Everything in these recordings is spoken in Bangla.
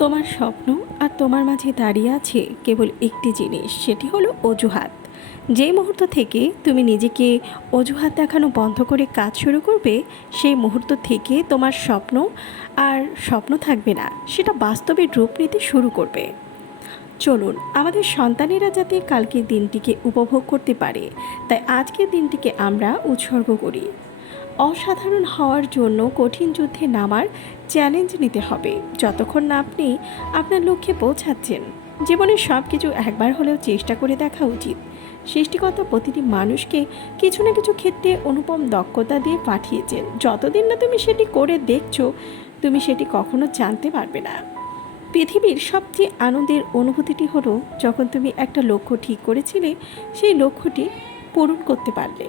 তোমার স্বপ্ন আর তোমার মাঝে দাঁড়িয়ে আছে কেবল একটি জিনিস, সেটি হলো অজুহাত। যেই মুহূর্ত থেকে তুমি নিজেকে অজুহাত দেখানো বন্ধ করে কাজ শুরু করবে, সেই মুহূর্ত থেকে তোমার স্বপ্ন আর স্বপ্ন থাকবে না, সেটা বাস্তবে রূপ নিতে শুরু করবে। চলুন, আমাদের সন্তানেরা যাতে কালকের দিনটিকে উপভোগ করতে পারে, তাই আজকের দিনটিকে আমরা উৎসর্গ করি। অসাধারণ হওয়ার জন্য কঠিন যুদ্ধে নামার চ্যালেঞ্জ নিতে হবে। যতক্ষণ না আপনি আপনার লক্ষ্যে পৌঁছাচ্ছেন, জীবনে সব কিছু একবার হলেও চেষ্টা করে দেখা উচিত। সৃষ্টিকর্তা প্রতিটি মানুষকে কিছু না কিছু ক্ষেত্রে অনুপম দক্ষতা দিয়ে পাঠিয়েছেন। যতদিন না তুমি সেটি করে দেখছো, তুমি সেটি কখনো জানতে পারবে না। পৃথিবীর সবচেয়ে আনন্দের অনুভূতিটি হলো যখন তুমি একটা লক্ষ্য ঠিক করেছিলে, সেই লক্ষ্যটি পূরণ করতে পারলে।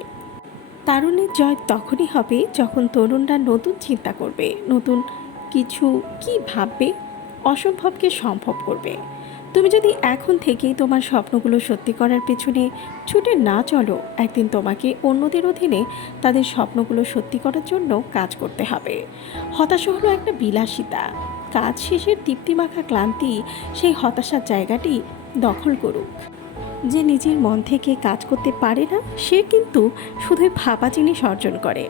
তারুণ্যের জয় তখনই হবে যখন তরুণরা নতুন চিন্তা করবে, নতুন কিছু কি ভাববে, অসম্ভবকে সম্ভব করবে। তুমি যদি এখন থেকেই তোমার স্বপ্নগুলো সত্যি করার পেছনে ছুটে না চলো, একদিন তোমাকে অন্যদের অধীনে তাদের স্বপ্নগুলো সত্যি করার জন্য কাজ করতে হবে। হতাশা হলো একটা বিলাসিতা। কাজ শেষের তৃপ্তিমাখা ক্লান্তি সেই হতাশার জায়গাটি দখল করুক। যে নিজের মন থেকে কাজ করতে পারে না, সে কিন্তু শুধুই ভাবা জিনিস অর্জন করে।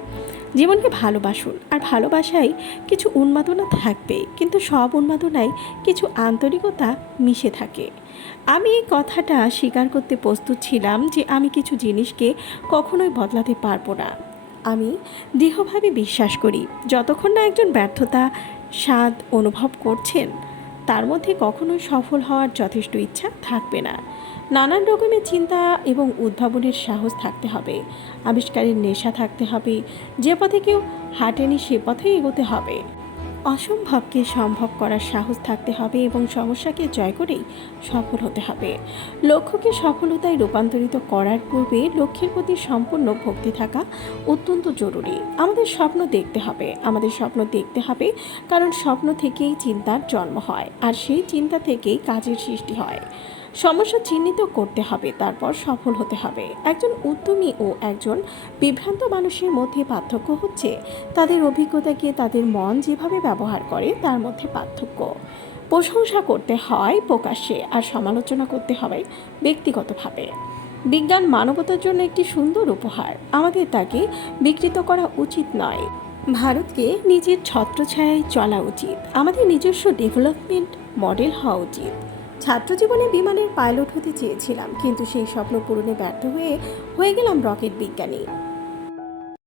জীবনকে ভালোবাসুন, আর ভালোবাসায় কিছু উন্মাদনা থাকবে, কিন্তু সব উন্মাদনায় কিছু আন্তরিকতা মিশে থাকে। আমি এই কথাটা স্বীকার করতে প্রস্তুত ছিলাম যে আমি কিছু জিনিসকে কখনোই বদলাতে পারবো না। আমি দৃঢ়ভাবে বিশ্বাস করি, যতক্ষণ না একজন ব্যর্থতা স্বাদ অনুভব করছেন, তার মধ্যে কখনোই সফল হওয়ার যথেষ্ট ইচ্ছা থাকবে না। নানান রকমের চিন্তা এবং উদ্ভাবনের সাহস থাকতে হবে, আবিষ্কারের নেশা থাকতে হবে। যে পথে কেউ হাঁটেনি সে পথেই এগোতে হবে। অসম্ভবকে সম্ভব করার সাহস থাকতে হবে এবং সমস্যাকে জয় করেই সফল হতে হবে। লক্ষ্যকে সফলতায় রূপান্তরিত করার পূর্বে লক্ষ্যের প্রতি সম্পূর্ণ ভক্তি থাকা অত্যন্ত জরুরি। আমাদের স্বপ্ন দেখতে হবে, কারণ স্বপ্ন থেকেই চিন্তার জন্ম হয়, আর সেই চিন্তা থেকেই কাজের সৃষ্টি হয়। সমস্যা চিহ্নিত করতে হবে, তারপর সফল হতে হবে। একজন উদ্যমী ও একজন বিভ্রান্ত মানুষের মধ্যে পার্থক্য হচ্ছে তাদের অভিজ্ঞতাকে তাদের মন যেভাবে ব্যবহার করে তার মধ্যে পার্থক্য। প্রশংসা করতে হয় প্রকাশ্যে, আর সমালোচনা করতে হবে ব্যক্তিগতভাবে। বিজ্ঞান মানবতার জন্য একটি সুন্দর উপহার, আমাদের তাকে বিকৃত করা উচিত নয়। ভারতকে নিজের ছত্রছায়ায় চলা উচিত, আমাদের নিজস্ব ডেভেলপমেন্ট মডেল হওয়া উচিত। ছাত্রজীবনে বিমানের পাইলট হতে চেয়েছিলাম, কিন্তু সেই স্বপ্ন পূরণে ব্যর্থ হয়ে গেলাম রকেট বিজ্ঞানী।